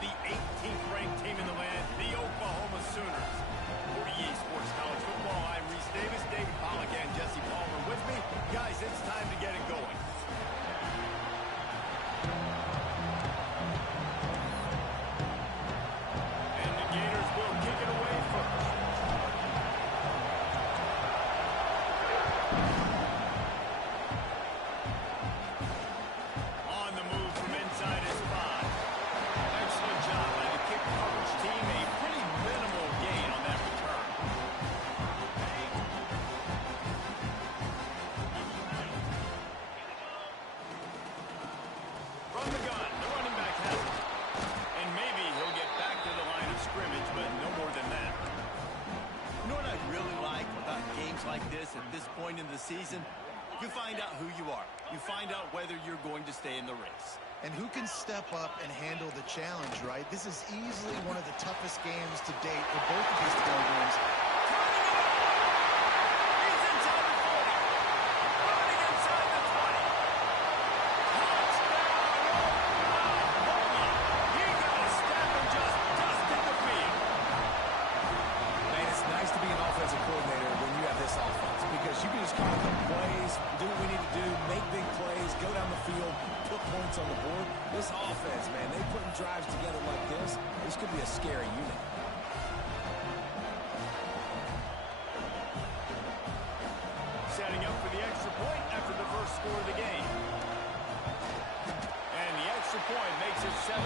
the 18th ranked team in the land, the Oklahoma Sooners. For EA Sports College Football, I'm Reese Davis, David Pollack, and Jesse Palmer with me. Guys, it's time to get it going. And the Gators will kick it away first. On the move from inside his 5. Excellent job by the kick coverage team. A pretty minimal gain on that return. From the gun, the running back has it. And maybe he'll get back to the line of scrimmage, but no more than that. You know what I really like about games like this at this point in the season? You find out who you are. You find out whether you're going to stay in the race. And who can step up and handle the challenge, right? This is easily one of the toughest games to date for both of these programs. He's inside the 40. Running inside the 20. Touchdown, Oklahoma. He got a step and just dusted the field. Man, it's nice to be an offensive coordinator when you have this offense because you can just call the plays, do what we need to do, make big plays, go down the field, put points on the board. This offense, man, they putting drives together like this could be a scary unit. Setting up for the extra point after the first score of the game. And the extra point makes it 7-0.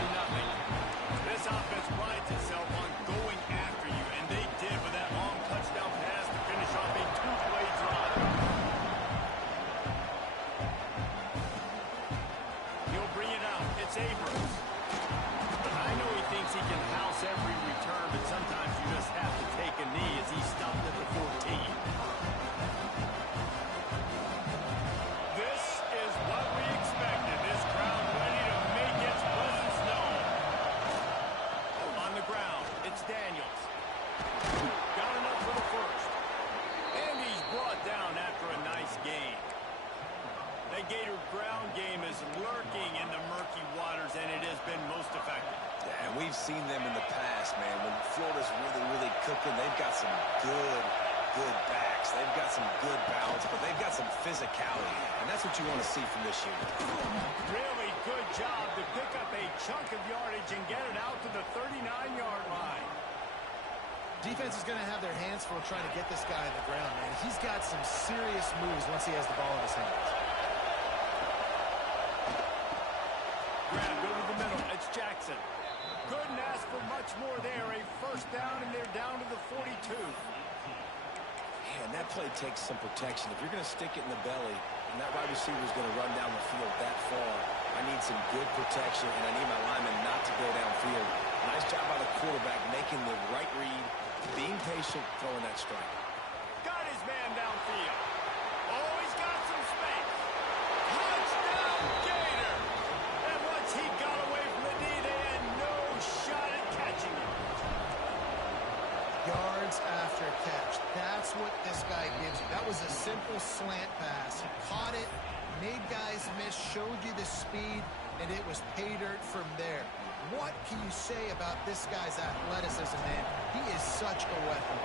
This offense prides itself on going after you, and they did with that long touchdown pass to finish off a 2-play drive. He'll bring it out. It's Abrams. I know he thinks he can house every return, but sometimes you just have to take a knee as he stopped at the 14. This is what we expected. This crowd ready to make its presence known. On the ground, it's Daniels. Got enough for the first. And he's brought down after a nice gain. The Gator ground game is lurking in the murky waters, and it has been most effective. Yeah, and we've seen them in the past, man. When Florida's really cooking, they've got some good backs. They've got some good balance, but they've got some physicality, and that's what you want to see from this unit. Really good job to pick up a chunk of yardage and get it out to the 39-yard line. Defense is going to have their hands full trying to get this guy on the ground, man. He's got some serious moves once he has the ball in his hands. Grab, go to the middle. It's Jackson. Couldn't ask for much more there. A first down, and they're down to the 42. Yeah, and that play takes some protection. If you're going to stick it in the belly, and that wide receiver is going to run down the field that far, I need some good protection, and I need my lineman not to go downfield. Nice job by the quarterback making the right read, being patient, throwing that strike. Got his man downfield. Oh, he's got some space. Touchdown, Gator! And once he got away from the knee, they had no shot at catching him. Yards after catch. That's what this guy gives you. That was a simple slant pass. He caught it, made guys miss, showed you the speed, and it was pay dirt from there. What can you say about this guy's athleticism, man? He is such a weapon.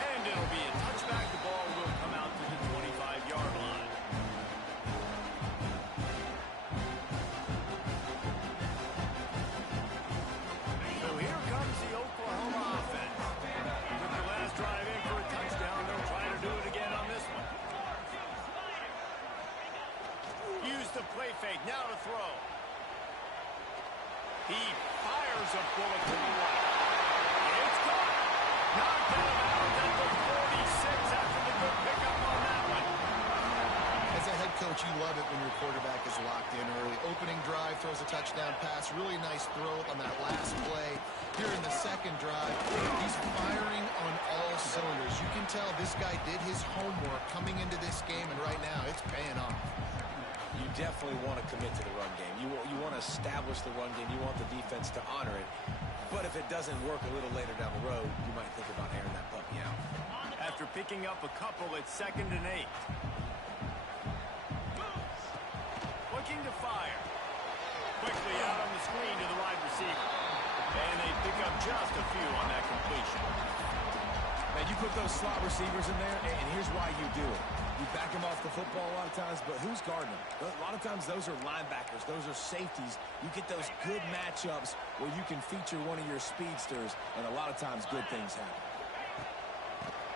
And it'll be a touchback. The ball will come out to the 25-yard line. So here comes the Oklahoma offense. With the last drive in for a touchdown, they'll try to do it again on this one. Use the play fake, now to throw. He fires a bullet to the right. It's caught. Knocked out of bounds at the 46 after the good pickup on that one. As a head coach, you love it when your quarterback is locked in early. Opening drive, throws a touchdown pass. Really nice throw on that last play. Here in the second drive, he's firing on all cylinders. You can tell this guy did his homework coming into this game, and right now it's paying off. You definitely want to commit to the run game. You want to establish the run game. You want the defense to honor it. But if it doesn't work a little later down the road, you might think about airing that puppy out. After picking up a couple, it's 2nd and 8. put those slot receivers in there, and here's why you do it. You back them off the football a lot of times, but who's guarding them? A lot of times those are linebackers. Those are safeties. You get those good matchups where you can feature one of your speedsters, and a lot of times good things happen.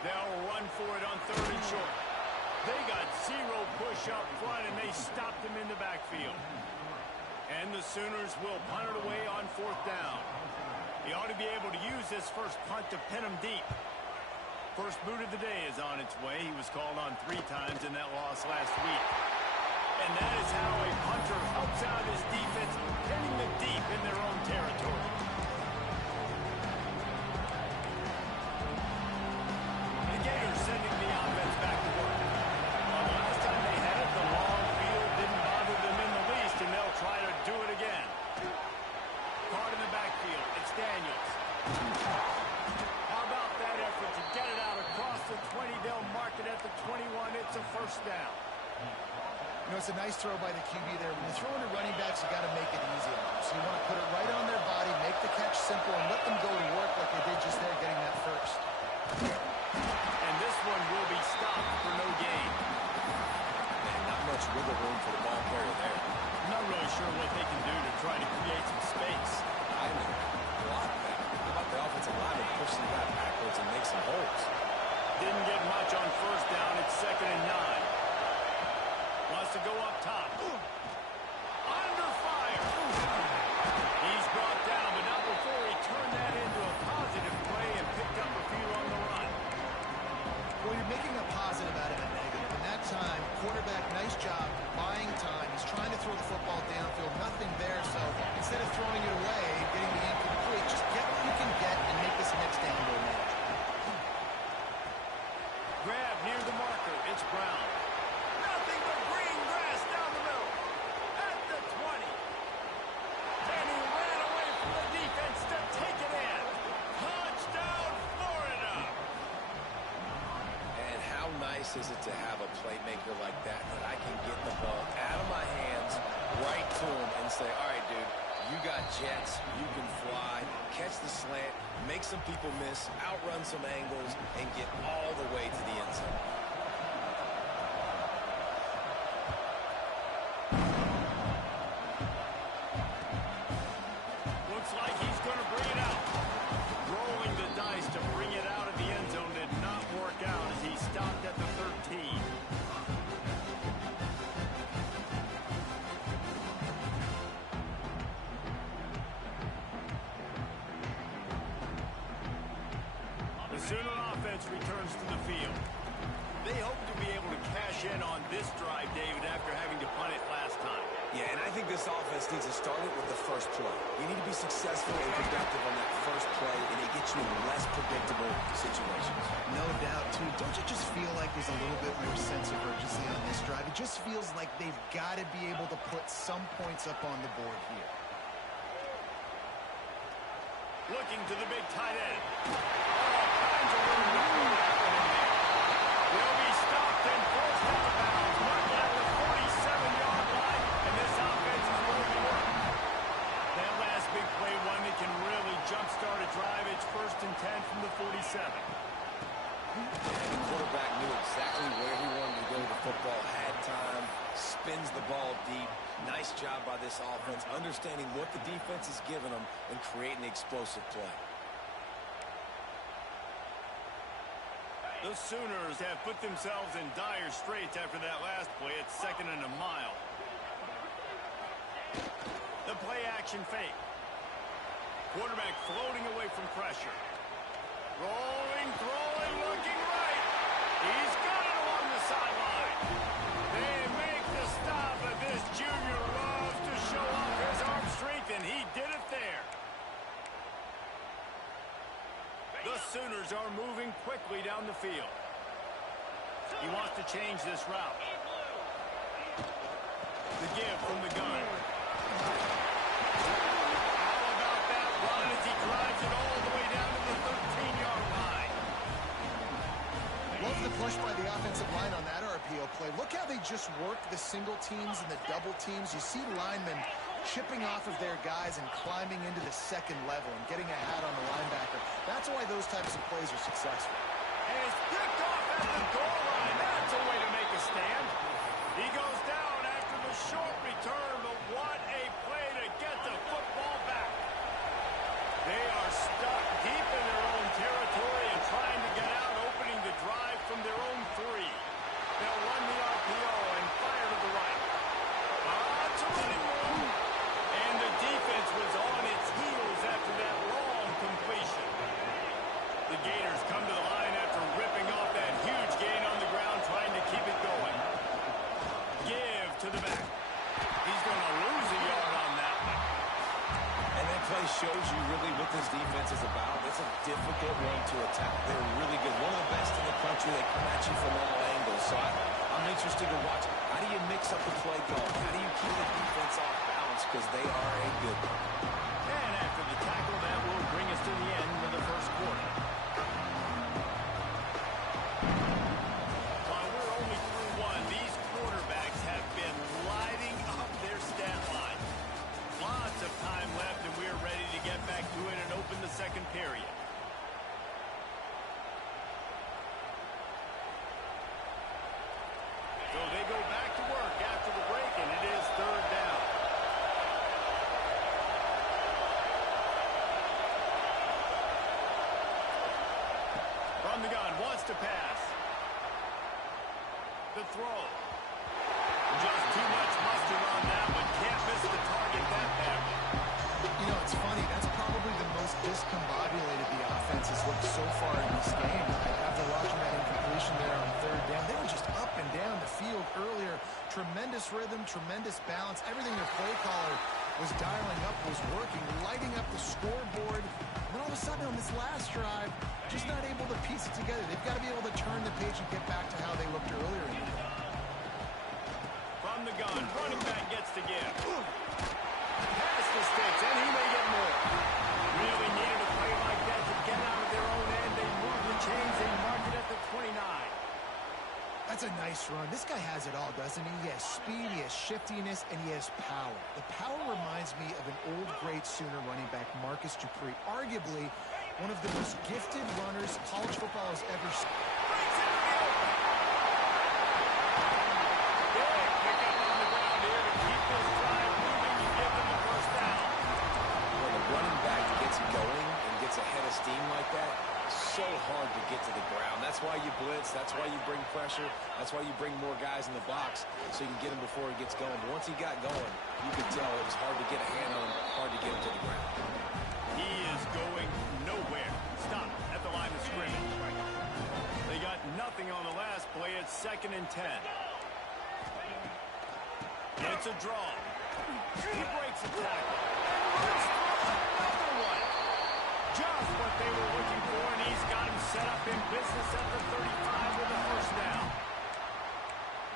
They'll run for it on 3rd and short. They got 0 push up front, and they stopped them in the backfield. And the Sooners will punt it away on 4th down. He ought to be able to use this first punt to pin them deep. First boot of the day is on its way. He was called on 3 times in that loss last week. And that is how a punter helps out his defense, pinning them deep in their own territory. The Gators sending the offense back to work. Well, the last time they had it, the long field didn't bother them in the least, and they'll try to do it again. Caught in the backfield. It's Daniels. How about that effort to get it out across the 20? They'll mark it at the 21. It's a first down. You know, it's a nice throw by the QB there. When you're throwing to running backs, you got to make it easy on them. So you want to put it right on their body, make the catch simple, and let them go to work like they did just there, getting that first. And this one will be stopped for no gain. Man, not much wiggle room for the ball carrier there. I'm not really sure what they can do to try to create some space. I know. Block that. How about the offensive lineman push the guy backwards and make some holes? Didn't get much on 1st down. It's 2nd and 9. Wants to go up top. Under fire. He's brought down, but not before he turned that into a positive play and picked up a few on the run. Well, you're making a positive out of a negative. And that time, quarterback, nice job, buying time. He's trying to throw the football downfield. Nothing there, so instead of throwing it away, getting the incomplete, just get what you can get and make this next down more manageable. Grab near the marker. It's Brown. Nothing but green grass down the middle. At the 20. And he ran away from the defense to take it in. Touchdown, Florida. And how nice is it to have a playmaker like that I can get the ball out of my hands, right to him, and say, all right, dude, you got jets, you can fly, catch the slant, make some people miss, outrun some angles, and get all the way to the end zone. Looks like he's going to bring it out. Rolling the dice to bring it out of the end zone did not work out as he stopped at the 13. The Sooner offense returns to the field. They hope to be able to cash in on this drive, David, after having to punt it last time. Yeah, and I think this offense needs to start it with the first play. You need to be successful and productive on that first play, and it gets you in less predictable situations. No doubt, too. Don't you just feel like there's a little bit more sense of urgency on this drive? It just feels like they've got to be able to put some points up on the board here. Looking to the big tight end. All kinds of room to throw that one in there. Will be stopped and forced out of bounds. Marking at the 47-yard line, and this offense is going to work. That last big play, one that can really jumpstart a drive. It's 1st and 10 from the 47. And the quarterback knew exactly where he wanted to go with the football, had time, spins the ball deep. Nice job by this offense, understanding what the defense is giving them and creating the explosive play. The Sooners have put themselves in dire straits after that last play. It's 2nd and a mile. The play action fake. Quarterback floating away from pressure. Rolling, throwing, looking right. He's got it along the sideline. They make the stop, but this junior loves to show off his arm strength, and he did it there. The Sooners are moving quickly down the field. He wants to change this route. The give from the gun. How about that run as he drives it all the way down to the 13-yard line? Love the push by the offensive line on that RPO play. Look how they just work the single teams and the double teams. You see linemen chipping off of their guys and climbing into the second level and getting a hat on the linebacker. That's why those types of plays are successful. And it's picked off at the goal line. That's a way to make a stand. He goes down after the short return, but what a play to get the football back. They are stuck deep in their own territory and trying to get out, opening the drive from their own 3. They'll run the RPO and fire to the right. It's a running room. And the defense was on its heels after that long completion. The Gators come to the line after ripping off that huge gain on the ground, trying to keep it going. Give to the back. He's going to lose a yard on that one. And that play shows you really what this defense is about. It's a difficult one to attack. They're really good. One of the best in the country. They come at you from all angles. So I'm interested to watch. How do you mix up the play call? How do you keep the defense off balance? Because they are a good one. And after the tackle, that will bring us to the end of the first quarter. While we're only through one, these quarterbacks have been lighting up their stat line. Lots of time left, and we're ready to get back to it and open the second period. So they go back to work after the break, and it is third down. From the gun, wants to pass. The throw. Just too much mustard on that one. Can't miss the target that badly. You know, it's funny. That's probably the most discombobulated the offense has looked so far in this game. After watching that incompletion there on third down, they were just up and down the field earlier. Tremendous rhythm, tremendous balance. Everything their play caller was dialing up was working, lighting up the scoreboard. And then all of a sudden on this last drive, just not able to piece it together. They've got to be able to turn the page and get back to how they looked earlier in the game. From the gun, running back gets to give. Pass the sticks, and he may get more. Really needed a play like that to get out of their own end. They move the chains and mark it at the 29. That's a nice run. This guy has it all, doesn't he? He has speed, he has shiftiness, and he has power. The power reminds me of an old great Sooner running back, Marcus Dupree. Arguably one of the most gifted runners college football has ever seen. Breaks into the open. Big pickup on the ground here to keep this drive moving and give them the first down. When a running back gets going and gets ahead of steam like that, so hard to get to the ground. That's why you blitz. That's why you bring pressure. That's why you bring more guys in the box so you can get him before he gets going. But once he got going, you could tell it was hard to get a hand on him, hard to get him to the ground. He is going nowhere. Stop at the line of scrimmage. They got nothing on the last play. It's 2nd and 10. It's a draw. He breaks the tackle. Runs through another one. Just what they were looking for, and he's got him set up in business at the 35 with a first down.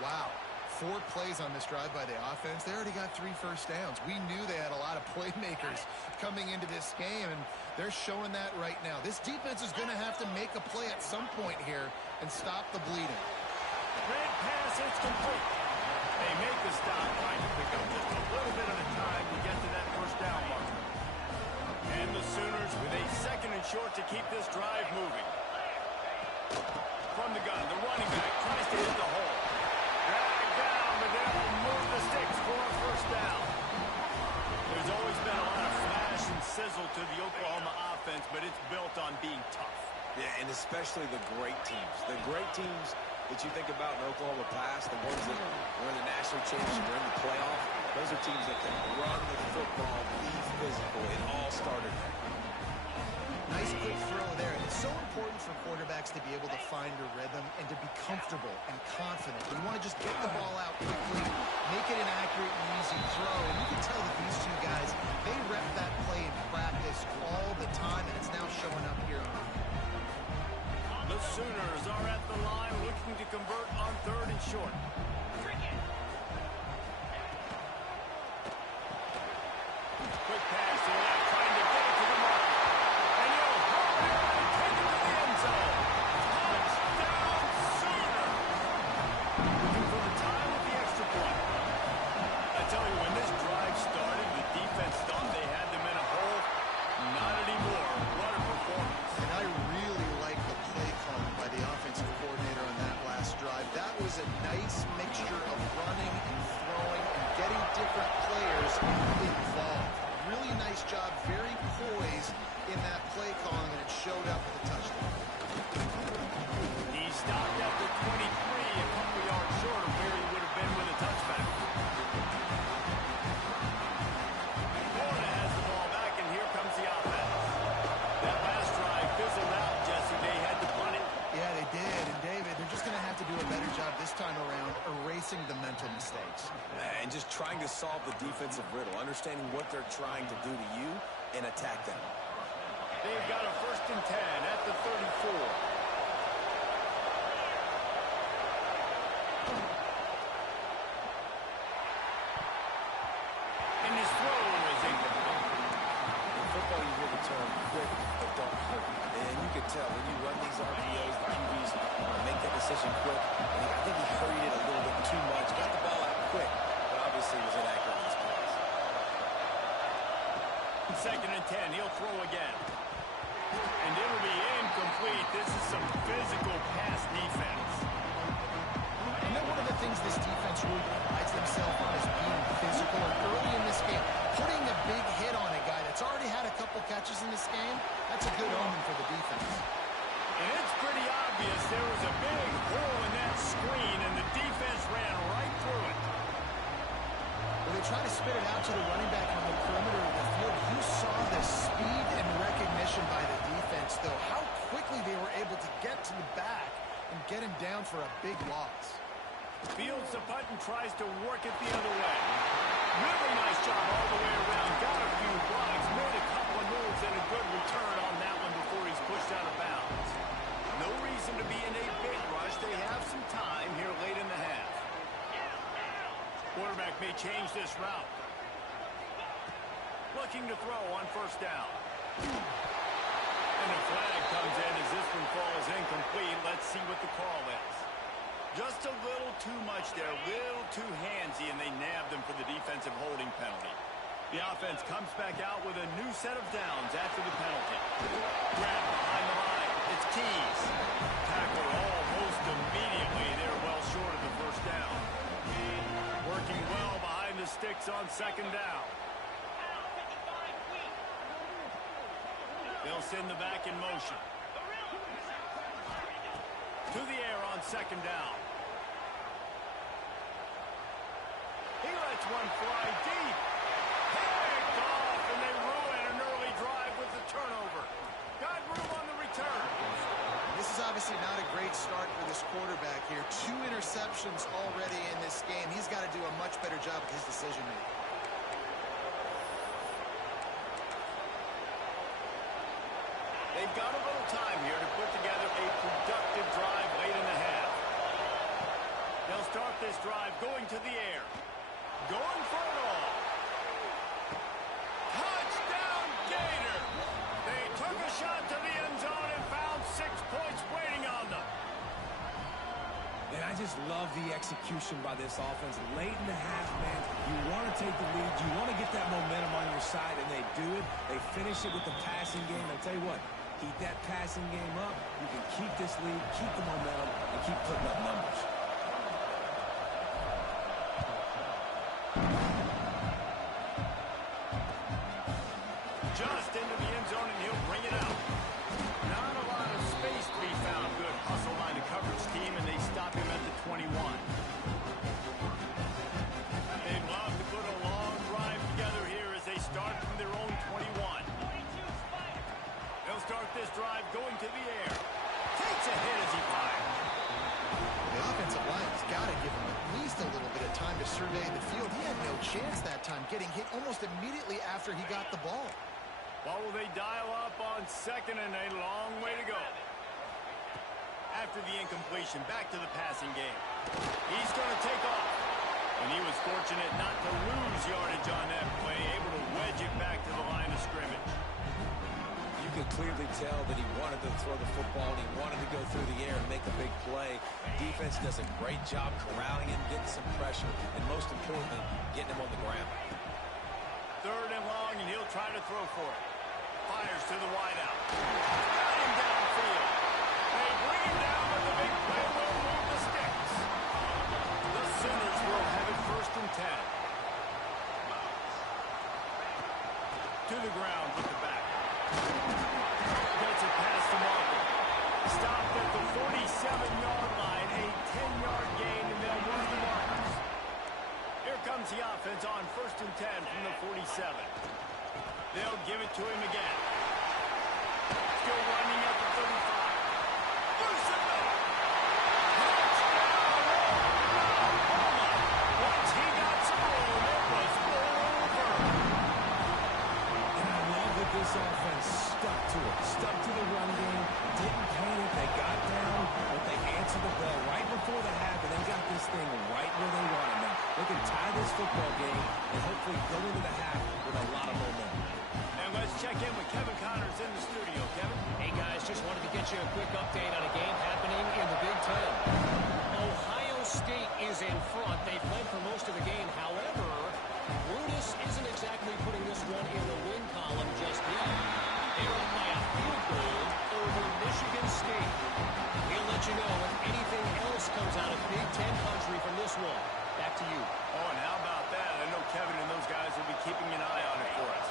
Wow. 4 plays on this drive by the offense. They already got 3 first downs. We knew they had a lot of playmakers coming into this game, and they're showing that right now. This defense is going to have to make a play at some point here and stop the bleeding. Red pass, it's complete. They make the stop, trying to pick up just a little bit at a time to get to that first down marker. And the Sooners with a 2nd and short to keep this drive moving. From the gun, the running back tries to hit the hole. Dragged down, but they'll move the sticks for a first down. There's always been a lot of flash and sizzle to the Oklahoma offense, but it's built on being tough. Yeah, and especially the great teams. The great teams that you think about in Oklahoma past, the ones that were in the national championship or in the playoff, those are teams that can run the football, be physical. It all started there. Nice quick throw there. It's so important for quarterbacks to be able to find a rhythm and to be comfortable and confident. You want to just get the ball out quickly, make it an accurate and easy throw. And you can tell that these two guys, they rep that play in practice all the time, and it's now showing up here. The Sooners are at the line looking to convert on 3rd and short. Quick pass to the left, trying to get it to the mark. And he'll hop in and take it to the end zone. Touchdown, Sooner! Looking for the tie with the extra point. and just trying to solve the defensive riddle, understanding what they're trying to do to you and attack them. They've got a 1st and 10 at the 34. And his throw is incomplete. In football, you hear the term quick but don't hurt. And you can tell when you run these RPOs, the QBs make that decision quick. And I think he hurried it a little bit too much. Got the ball out quick, but obviously was inaccurate in his pass. 2nd and 10, he'll throw again. And it'll be incomplete. This is some physical pass defense. And then one of the things this defense really prides themselves on is being physical. And early in this game, putting a big hit on a guy that's already had a couple catches in this game, that's a good omen for the defense. And it's pretty obvious there was a big hole in that screen, and the defense ran right through it. Well, they try to spit it out to the running back on the perimeter of the field. You saw the speed and recognition by the defense, though. How quickly they were able to get to the back and get him down for a big loss. Fields the punt and tries to work it the other way. Really nice job all the way around. Got a few blocks, made a couple of moves, and a good return on that one before he's pushed out of bounds. No reason to be in a big rush. They have some time here late in the half. Quarterback may change this route. Looking to throw on 1st down. And a flag comes in as this one falls incomplete. Let's see what the call is. Just a little too much there, a little too handsy, and they nabbed him for the defensive holding penalty. The offense comes back out with a new set of downs after the penalty. Grab behind the line. It's Keys. Tackle almost immediately. They're well short of the 1st down. Working well behind the sticks on 2nd down. They'll send the back in motion. To the air on 2nd down. He lets one fly deep. Picked off, and they ruin an early drive with the turnover. Got room on the return. This is obviously not a great start for this quarterback here. 2 interceptions already in this game. He's got to do a much better job with his decision-making. They've got a little time here to put together a productive drive late in the half. They'll start this drive going to the air. Going for it all. Touchdown, Gators! They took a shot to the end zone and found 6 points waiting on them. And I just love the execution by this offense. Late in the half, man, you want to take the lead. You want to get that momentum on your side, and they do it. They finish it with the passing game. I tell you what, keep that passing game up. You can keep this lead, keep the momentum, and keep putting up numbers. Just into the end zone, and he'll bring it out. Not a lot of space to be found. Good hustle line of coverage team, and they stop him at the 21. They'd love to put a long drive together here as they start from their own 21. They'll start this drive going to the air. Takes a hit as he fires. The offensive line has got to give him at least a little bit of time to survey the field. He had no chance that time, getting hit almost immediately after he got the ball. What will they dial up on 2nd and a long way to go? After the incompletion, back to the passing game. He's going to take off. And he was fortunate not to lose yardage on that play, able to wedge it back to the line of scrimmage. You could clearly tell that he wanted to throw the football, and he wanted to go through the air and make a big play. Defense does a great job corralling him, getting some pressure, and most importantly, getting him on the ground. 3rd and long, and he'll try to throw for it. Fires to the wideout. Got him downfield. They bring him down, but the big play will move the sticks. The Sooners will have it 1st and 10. To the ground with the back. Gets it past the marker. Stopped at the 47-yard line. A 10-yard gain, and they'll move the markers. Here comes the offense on 1st and 10 from the 47. They'll give it to him again. Still running at the 35. Loosen up. Touchdown, Oklahoma. Once he got some room, can tie this football game and hopefully go into the half with a lot of momentum. And let's check in with Kevin Connors in the studio. Kevin? Hey, guys, just wanted to get you a quick update on a game happening in the Big Ten. Ohio State is in front. They've led for most of the game. However, Brutus isn't exactly putting this one in the win column just yet. They're up by a field goal over Michigan State. We'll let you know if anything else comes out of Big Ten country from this one. Back to you. Oh, and how about that? I know Kevin and those guys will be keeping an eye on it for us.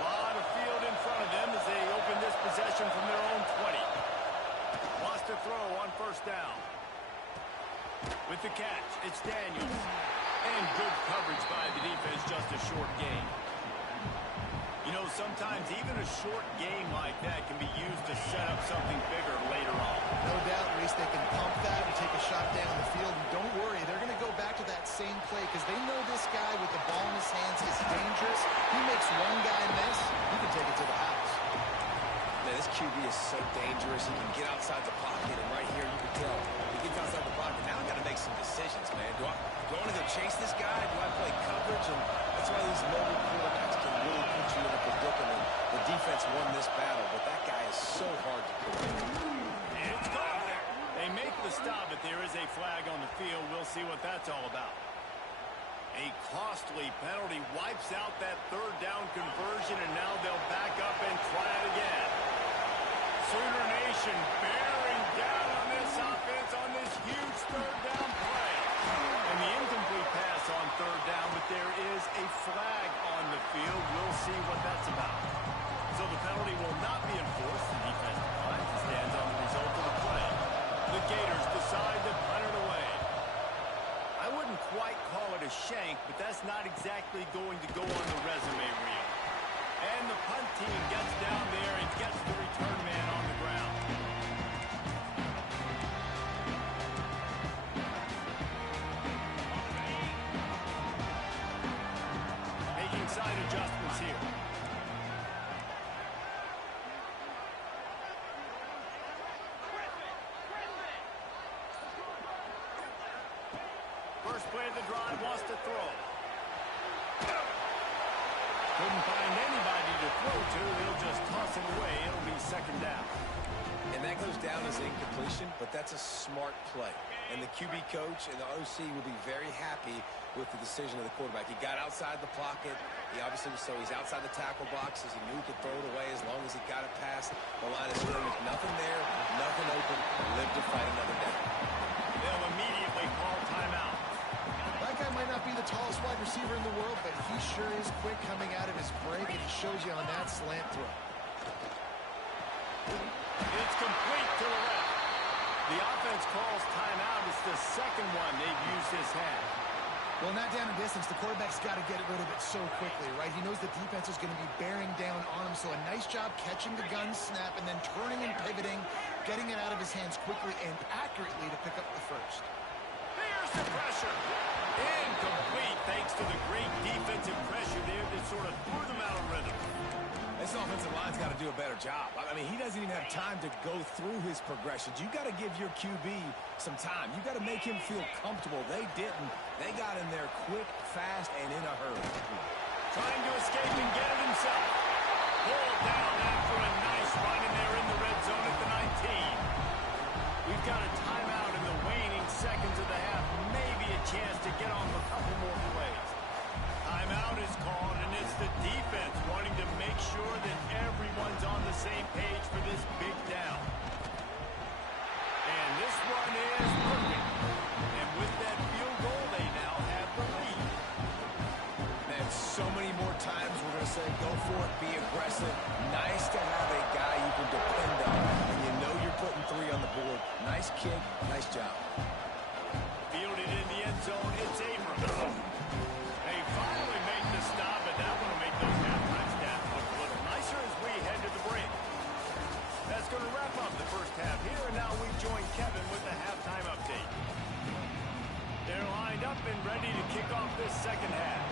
A lot of field in front of them as they open this possession from their own 20. Lost to throw on first down. With the catch, it's Daniels. And good coverage by the defense, just a short gain. You know, sometimes even a short game like that can be used to set up something bigger later on. No doubt, Reese, they can pump that and take a shot down the field. And don't worry, they're going to go back to that same play because they know this guy with the ball in his hands is dangerous. He makes one guy miss, he can take it to the house. Man, this QB is so dangerous. He can get outside the pocket, and right here you can tell. He gets outside the pocket. Now I got to make some decisions, man. Do I want to go chase this guy? Do I play coverage? And that's why these mobile quarterbacks can really put you in a predicament. The defense won this battle, but that guy is so hard to prevent. It's caught there. They make the stop, but there is a flag on the field. We'll see what that's all about. A costly penalty wipes out that third down conversion, and now they'll back up and try it again. Sooner Nation bearing down on this offense on this huge third down play. And the incomplete pass on third down, but there is a flag on the field. We'll see what that's about. So the penalty will not be enforced. The defense declines and stands on the result of the play. The Gators decide to punt it away. I wouldn't quite call it a shank, but that's not exactly going to go on the resume reel. And the punt team gets down there and gets the return man on the ground. Making side adjustments here. First play of the drive, wants to throw. Couldn't find anybody to throw to. They'll just toss it away. It'll be second down. And that goes down as incompletion, but that's a smart play. And the QB coach and the OC will be very happy with the decision of the quarterback. He got outside the pocket. He obviously was, so he's outside the tackle boxes. He knew he could throw it away as long as he got it past the line of scrimmage. Nothing there, nothing open. Live to fight another day. They'll immediately call timeout. That guy might not be the tallest wide receiver in the world, but he sure is quick coming out of his break, and he shows you on that slant throw. It's complete to the left. The offense calls timeout. It's the second one they've used this half. Well, not down in distance. The quarterback's got to get rid of it so quickly, right? He knows the defense is going to be bearing down on him, so a nice job catching the gun snap and then turning and pivoting, getting it out of his hands quickly and accurately to pick up the first. Here's the pressure. Incomplete thanks to the great defensive pressure there that sort of threw them out of rhythm. This offensive line's got to do a better job. I mean, he doesn't even have time to go through his progressions. You got to give your QB some time. You got to make him feel comfortable. They didn't. They got in there quick, fast, and in a hurry. Trying to escape and get it himself. Pulled down after a nice run, and they're in the red zone at the 19. We've got a timeout in the waning seconds of the half. Maybe a chance to get on a couple more plays. Timeout is called, and it's the defense wanting to make sure that everyone's on the same page for this big down. And this one is perfect. And with that field goal, they now have the lead. Man, so many more times we're going to say, go for it, be aggressive. Nice to have a guy you can depend on, and you know you're putting three on the board. Nice kick, nice job. Fielded in the end zone, it's Abrams. They finally make the stop, but that one will make those halftime stats look a little nicer as we head to the break. That's going to wrap up the first half here, and now we join Kevin with the halftime update. They're lined up and ready to kick off this second half.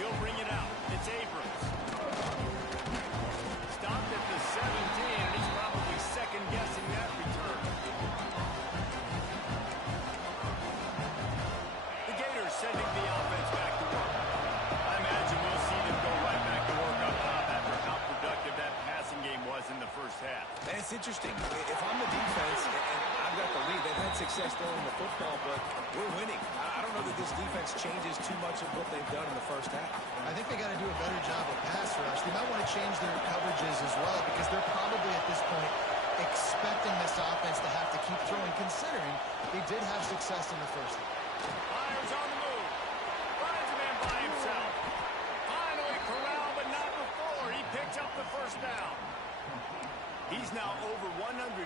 He'll bring it out. It's Abrams. Stopped at the 17, and it's probably second interesting. If I'm the defense and I've got the lead, they've had success throwing the football, but we're winning. I don't know that this defense changes too much of what they've done in the first half. I think they got to do a better job of pass rush. They might want to change their coverages as well because they're probably at this point expecting this offense to have to keep throwing, considering they did have success in the first half. Myers on the move. Finds a man by himself. Finally corralled, but not before. He picks up the first down. He's now over 150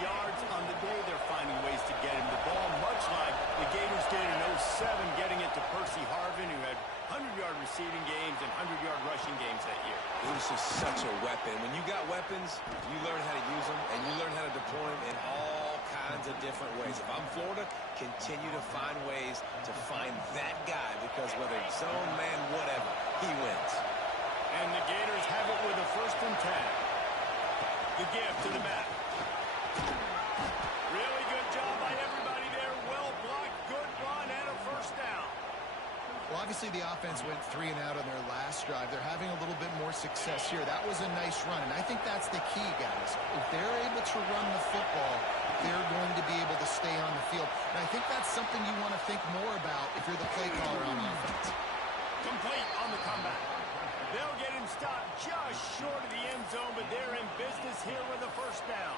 yards on the day. They're finding ways to get him the ball, much like the Gators did in 07, getting it to Percy Harvin, who had 100-yard receiving games and 100-yard rushing games that year. He was just such a weapon. When you got weapons, you learn how to use them, and you learn how to deploy them in all kinds of different ways. If I'm Florida, continue to find ways to find that guy, because whether it's zone, man, whatever, he wins. And the Gators have it with a 1st and 10. The give to the mat. Really good job by everybody there. Well blocked, good run, and a 1st down. Well, obviously the offense went 3 and out on their last drive. They're having a little bit more success here. That was a nice run, and I think that's the key, guys. If they're able to run the football, they're going to be able to stay on the field. And I think that's something you want to think more about if you're the play caller on offense. Complete on the comeback. They'll get him stopped just short of the end zone, but they're in business here with a 1st down.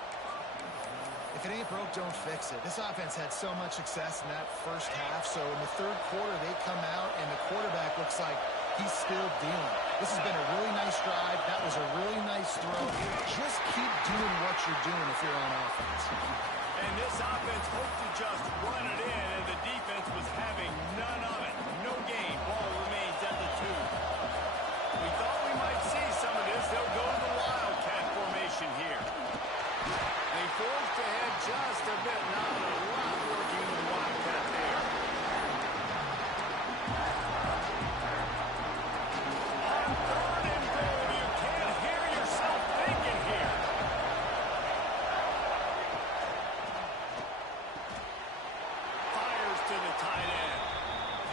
If it ain't broke, don't fix it. This offense had so much success in that first half, so in the 3rd quarter, they come out, and the quarterback looks like he's still dealing. This has been a really nice drive. That was a really nice throw. Just keep doing what you're doing if you're on offense. And this offense hoped to just run it in, and the defense was having none of it. No gain. Ball remains at the 2. We thought we might see some of this. They'll go to the Wildcat formation here. They forced ahead just a bit. Not a lot working with the Wildcat there. On 3rd and goal, you can't hear yourself thinking here. Fires to the tight end.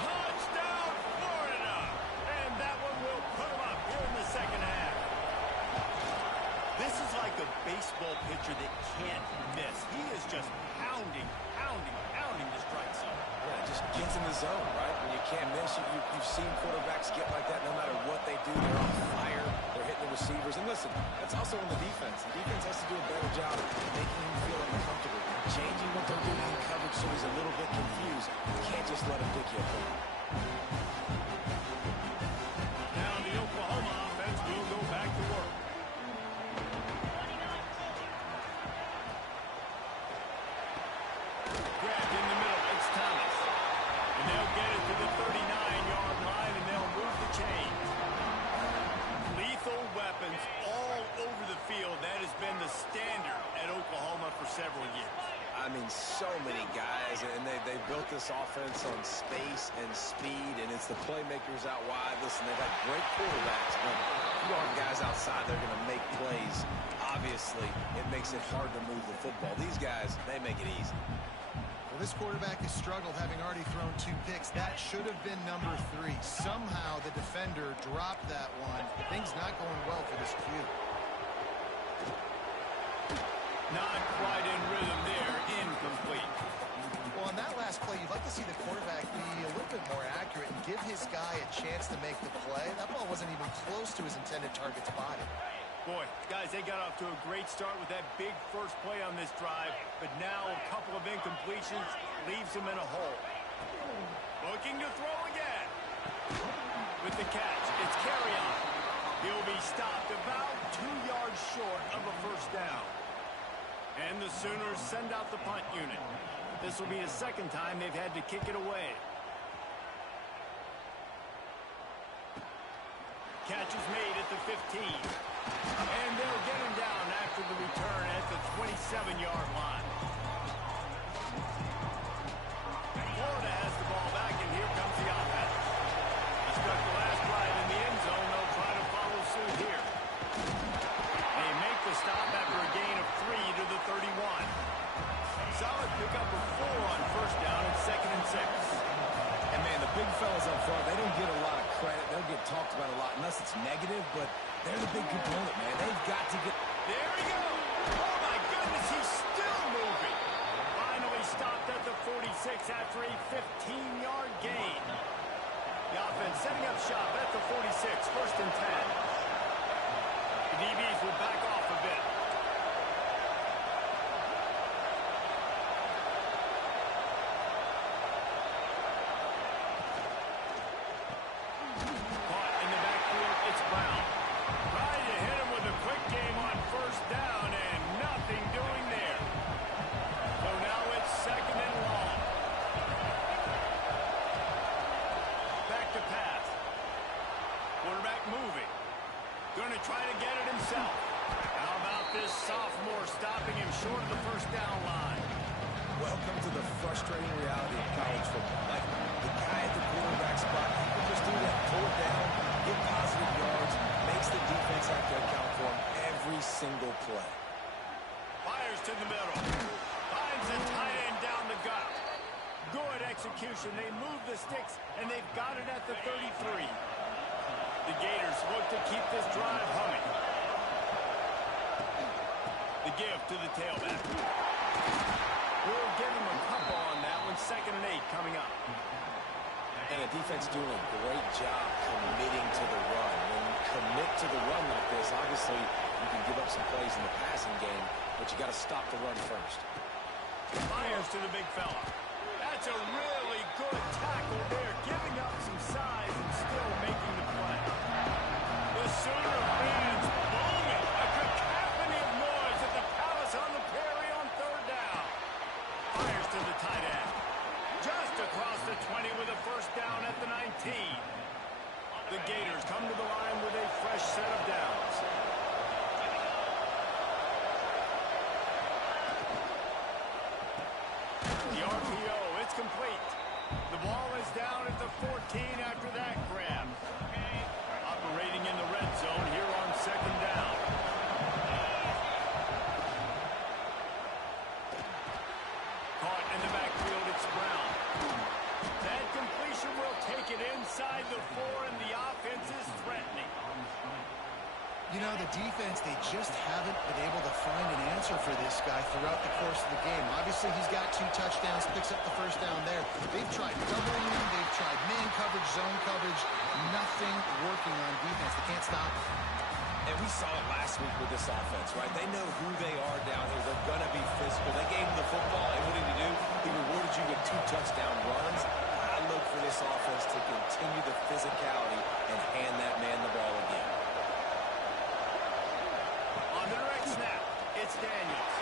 Touchdown, Florida! And that one will put them up here in the 2nd half. This is like a baseball pitcher that can't miss. He is just pounding the strike zone. Yeah, just gets in the zone, right? When you can't miss, you've seen quarterbacks get like that no matter what they do. They're on fire. They're hitting the receivers. And listen, that's also on the defense. The defense has to do a better job of making him feel uncomfortable, changing what they're doing in coverage so he's a little bit confused. You can't just let him pick you apart. Now the Oklahoma offense will go back to work. Grabbed in the middle. It's Thomas. And they'll get it to the 39-yard line, and they'll move the chains. Lethal weapons all over the field. That has been the standard at Oklahoma for several years. I mean, so many guys, and they built this offense on space and speed, and it's the playmakers out wide. Listen, they've had great quarterbacks, but if you have guys outside, they're going to make plays. Obviously, it makes it hard to move the football. These guys, they make it easy. Well, this quarterback has struggled, having already thrown 2 picks. That should have been number 3. Somehow the defender dropped that one. Things not going well for this Q. Not quite in rhythm there. Incomplete. Well, on that last play, you'd like to see the quarterback be a little bit more accurate and give his guy a chance to make the play. That ball wasn't even close to his intended target's body. Boy, guys, they got off to a great start with that big first play on this drive, but now a couple of incompletions leaves them in a hole. Looking to throw again. With the catch, it's carry-on. He'll be stopped about 2 yards short of a 1st down. And the Sooners send out the punt unit. This will be the 2nd time they've had to kick it away. Catch is made at the 15. And they'll get him down after the return at the 27-yard line. Florida has the ball back, and here comes the offense. He struck the last drive in the end zone. They'll try to follow suit here. They make the stop after a gain of 3 to the 31. Solid pickup of 4 on 1st down and 2nd and 6. And, man, the big fellas up front, they don't get a lot of credit. They'll get talked about a lot unless it's negative, but they're the big component, man. They've got to get... There he goes! for a 15-yard gain. The offense setting up shop at the 46, 1st and 10. The DBs will back off a bit. Caught in the backfield, it's Brown. Trying to hit him with a quick game on 1st down, and nothing doing there. So now it's 2nd and long. Back to pass. Quarterback moving. Going to try to get it himself. How about this sophomore stopping him short of the 1st down line? Welcome to the frustrating reality of college football. Like, the guy at the quarterback spot, he can just do that, pull it down, get positive yards, makes the defense have to account for him every single play. Fires to the middle. Finds the tight end down the gut. Good execution. They move the sticks, and they've got it at the 33. The Gators look to keep this drive humming. The give to the tailback. We'll give him a couple on that one. 2nd and 8 coming up. And the defense doing a great job committing to the run. When you commit to the run like this, obviously you can give up some plays in the passing game, but you got to stop the run first. Fires to the big fella. That's a really good tackle there, giving up some size and still making the play. The Sooner fans booming. A cacophony of noise at the Palace on the Prairie on 3rd down. Fires to the tight end. Just across the 20 with a 1st down at the 19. The Gators come to the line with a fresh set of downs. The RPO, it's complete. The ball is down at the 14 after that grab. Operating in the red zone here on 2nd down. Caught in the backfield, it's Brown. That completion will take it inside the 4, and the offense is threatening. You know, the defense, they just haven't been able to find an answer for this guy throughout the course of the game. Obviously, he's got 2 touchdowns, picks up the 1st down there. They've tried doubling him. They've tried man coverage, zone coverage. Nothing working on defense. They can't stop him. And we saw it last week with this offense, right? They know who they are down here. They're going to be physical. They gave him the football, and what did he do? He rewarded you with 2 touchdown runs. I look for this offense to continue the physicality and hand that man the ball again. On the direct snap, it's Daniels.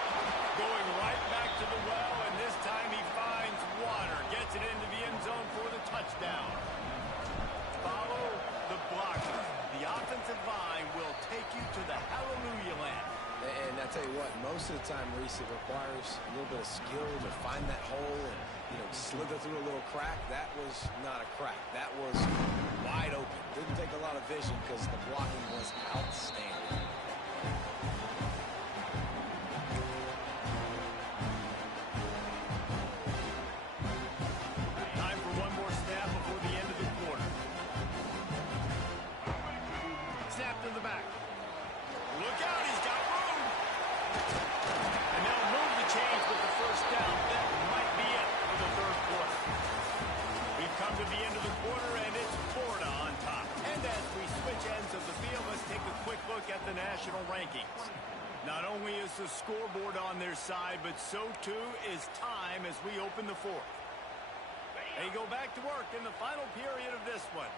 Going right back to the well, and this time he finds water. Gets it into the end zone for the touchdown. Follow the blocker. The offensive line will take you to the hallelujah land. And I tell you what, most of the time, Reese, it requires a little bit of skill to find that hole and, slither through a little crack. That was not a crack. That was wide open. Didn't take a lot of vision because the blocking was outstanding. Time for one more snap before the end of the quarter. Snap to the back. Look out, he's got room. And they'll move the chains with the 1st down. That might be it for the 3rd quarter. We've come to the end of the quarter, and it's Florida on top. And as we switch ends of the field, let's take a quick look at the national rankings. Not only is the scoreboard on their side, but so too is time as we open the 4th. They go back to work in the final period of this one.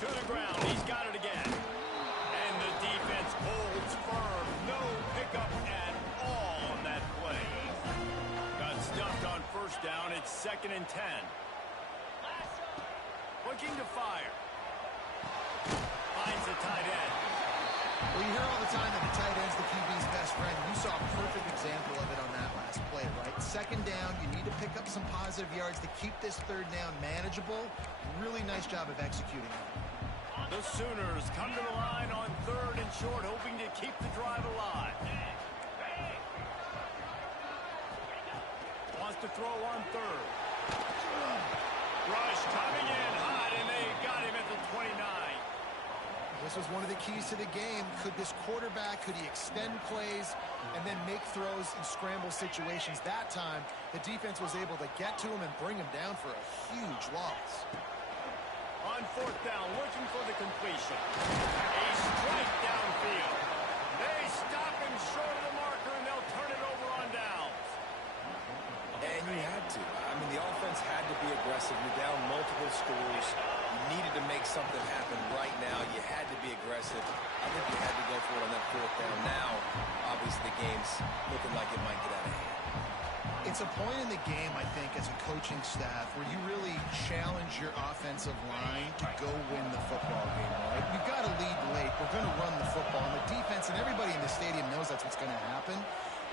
To the ground, he's got it again. And the defense holds firm. No pickup at all on that play. Got stuffed on 1st down. It's 2nd and 10. Looking to fire. Finds the tight end. Well, you hear all the time that the tight end's the QB's best friend. You saw a perfect example of it on that last play, right? 2nd down, you need to pick up some positive yards to keep this 3rd down manageable. Really nice job of executing it. The Sooners come to the line on 3rd and short, hoping to keep the drive alive. Wants to throw on 3rd. Rush coming in hot, and they got him at the 29. This was one of the keys to the game. Could this quarterback, could he extend plays and then make throws in scramble situations? That time, the defense was able to get to him and bring him down for a huge loss. On fourth down, looking for the completion. A strike downfield. They stop him short of the marker, and they'll turn it over on downs. And you had to. I mean, the offense had to be aggressive. You're down multiple scores. You needed to make something happen right now. You had to be aggressive. I think you had to go for it on that fourth down. Now, obviously, the game's looking like it might get out of hand. It's a point in the game, I think, as a coaching staff where you really challenge your offensive line to go win the football game, right? We've got to lead late. We're going to run the football. And the defense and everybody in the stadium knows that's what's going to happen.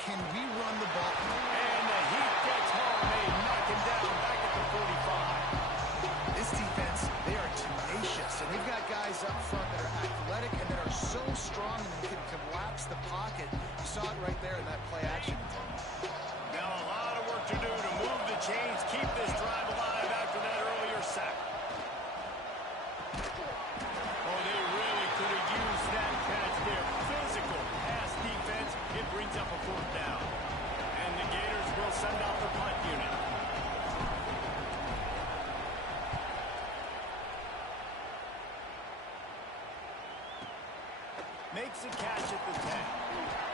Can we run the ball? And the heat gets home. They knock him down back at the 45. This defense, they are tenacious. And they've got guys up front that are athletic and that are so strong and can collapse the pocket. You saw it right there in that play action. Now a lot of work to do to move the chains, keep this drive alive after that earlier sack. Oh, they really could have used that catch there. Physical pass defense. It brings up a fourth down. And the Gators will send out the punt unit. Makes a catch at the 10.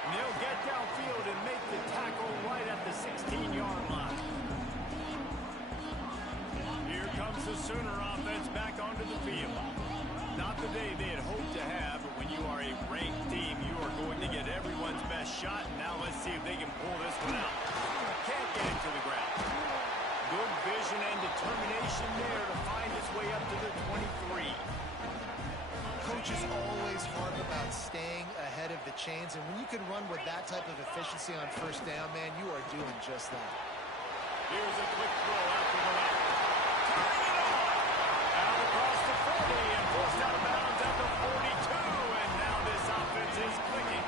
And they'll get downfield and make the tackle right at the 16-yard line. Here comes the Sooner offense back onto the field. Not the day they had hoped to have, but when you are a ranked team, you are going to get everyone's best shot. And now let's see if they can pull this one out. Can't get it to the ground. Good vision and determination there to find his way up to the 23. Coaches always harp about staying ahead of the chains, and when you can run with that type of efficiency on first down, man, you are doing just that. Here's a quick throw out to the left. Turning it on! Out across the 40 and forced out of bounds at the 42, and now this offense is clicking.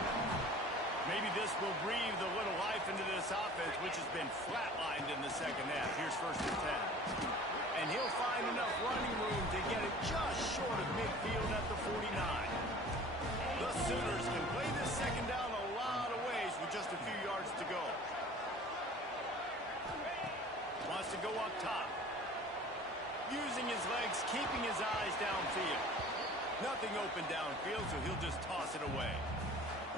Maybe this will breathe a little life into this offense, which has been flatlined in the second half. Here's first and 10. And he'll find enough running room to get it just short of midfield at the 49. The Sooners can play this second down a lot of ways with just a few yards to go. Wants to go up top. Using his legs, keeping his eyes downfield. Nothing open downfield, so he'll just toss it away.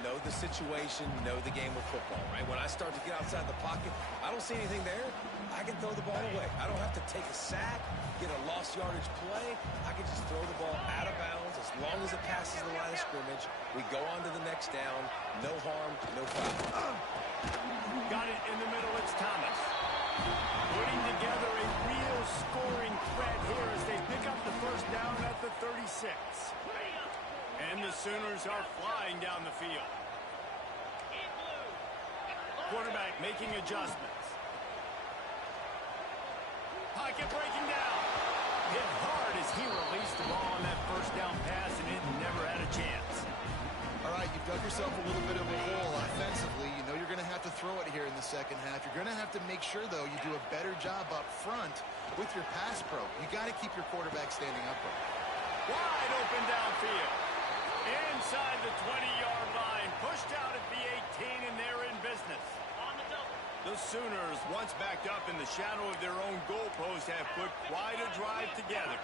Know the situation, know the game of football, right? When I start to get outside the pocket, I don't see anything there. I can throw the ball away. I don't have to take a sack, get a lost yardage play. I can just throw the ball out of bounds as long as it passes the line of scrimmage. We go on to the next down. No harm, no foul. Got it in the middle. It's Thomas. Putting together a real scoring threat here as they pick up the first down at the 36. And the Sooners are flying down the field. Quarterback making adjustments. Pocket breaking down. Hit hard as he released the ball on that first down pass, and it never had a chance. All right, you've dug yourself a little bit of a hole offensively. You know you're going to have to throw it here in the second half. You're going to have to make sure, though, you do a better job up front with your pass pro. You got to keep your quarterback standing upright. Wide open downfield. Inside the 20-yard line. Pushed out at the 18, and they're in business. The Sooners, once backed up in the shadow of their own goalpost, have put quite a drive together.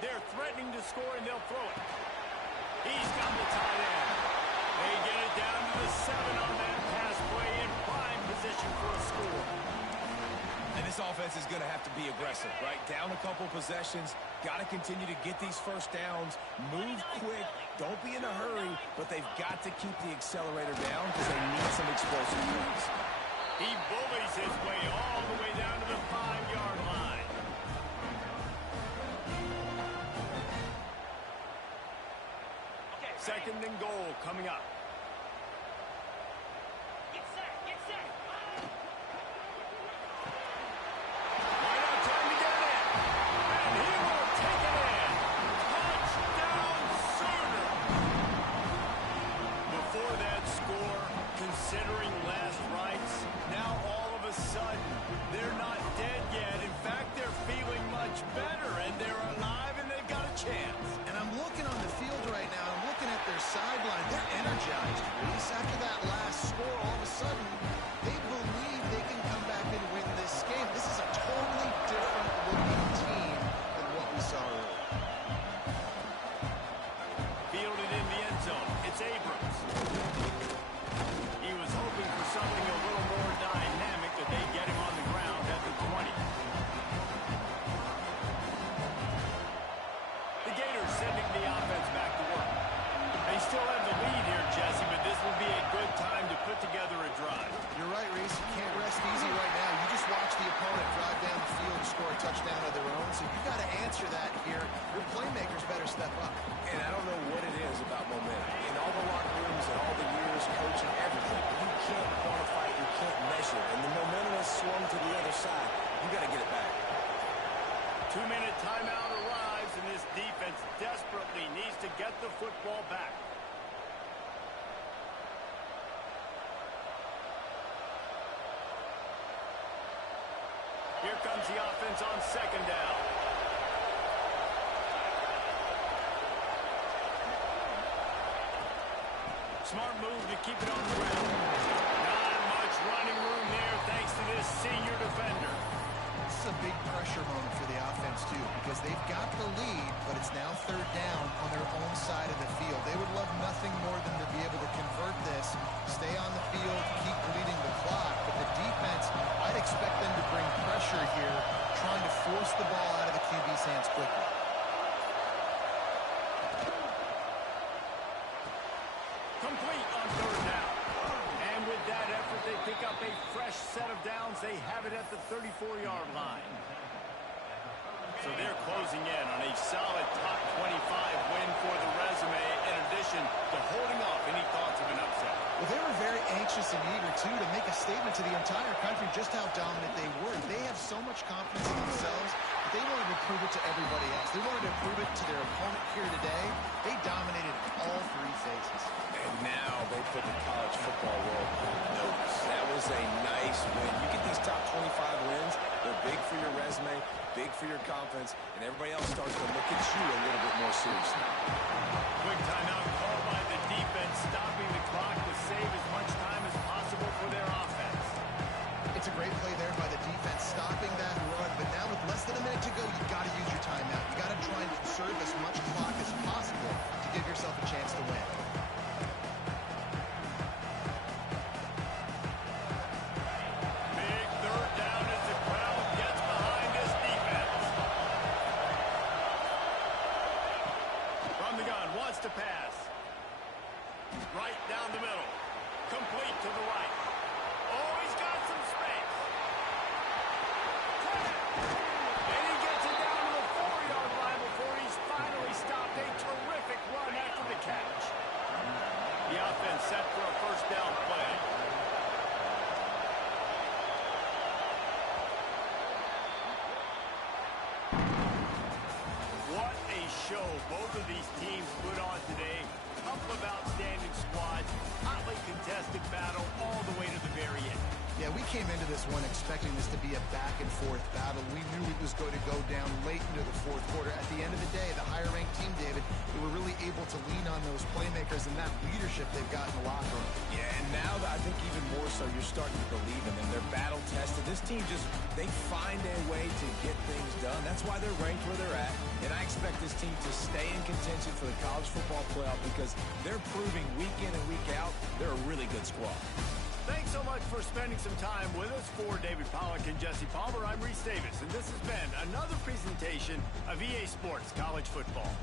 They're threatening to score, and they'll throw it. He's got the tight end. They get it down to the 7 on that pass play in prime position for a score. And this offense is going to have to be aggressive, right? Down a couple possessions. Got to continue to get these first downs. Move quick. Don't be in a hurry, but they've got to keep the accelerator down because they need some explosive plays. He bullies his way all the way down to the 5-yard line. Second and goal coming up. Get set. Right on time to get it in. And he will take it in. Touchdown, Sooner. Before that score, considering last rights, now all of a sudden, they're not dead yet. In fact, they're still have the lead here, Jesse, but this will be a good time to put together a drive. You're right, Reese. You can't rest easy right now. You just watch the opponent drive down the field and score a touchdown of their own, so you got to answer that here. Your playmakers better step up. And I don't know what it is about momentum. In all the locker rooms and all the years coaching everything, you can't quantify it, you can't measure it. And the momentum has swung to the other side. You got to get it back. 2-minute timeout arrives, and this defense desperately needs to get the football back. Here comes the offense on second down. Smart move to keep it on the ground. Not much running room there thanks to this senior defender. This is a big pressure moment for the offense, too, because they've got the lead, but it's now third down on their own side of the field. They would love nothing more than to be able to convert this, stay on the field, keep bleeding the clock. But the defense, I'd expect them to bring pressure here, trying to force the ball out of the QB's hands quickly. Complete on third down. And with that effort, they pick up a fresh set of downs. They have it at the 34-yard line. So they're closing in on a solid top 25 win for the resume, in addition to holding off any thoughts of an upset. Well, they were very anxious and eager, too, to make a statement to the entire country just how dominant they were. They have so much confidence in themselves that they wanted to prove it to everybody else. They wanted to prove it to their opponent here today. They dominated all three phases. And now they put the college football world on notice. That was a nice win. You get these top 25 wins, they're big for your resume, big for your confidence, and everybody else starts to look at you a little bit more seriously. Quick timeout called by the defense, stopping the clock to save as much time as possible for their offense. It's a great play there by the defense, stopping that run. But now with less than a minute to go, you've got to use your timeout. You've got to try and conserve as much clock as possible to give yourself a chance to win. Big third down as the crowd gets behind this defense. From the gun, wants to pass. Right down the middle. Complete to the right. Oh, he's got some space. And he gets it down to the 4-yard line before he's finally stopped. A terrific run after the catch. The offense set for a first down play. What a show both of these teams put on today. Couple of outstanding squads, hotly contested battle all the way to the very end. Yeah, we came into this one expecting this to be a back-and-forth battle. We knew it was going to go down late into the fourth quarter. At the end of the day, the higher-ranked team, David, they were really able to lean on those playmakers and that leadership they've got in the locker room. Yeah, and now I think even more so, you're starting to believe in them. They're battle-tested. This team they find a way to get things done. That's why they're ranked where they're at. And I expect this team to stay in contention for the college football playoff because they're proving week in and week out they're a really good squad. Thanks so much for spending some time with us. For David Pollack and Jesse Palmer, I'm Reese Davis, and this has been another presentation of EA Sports College Football.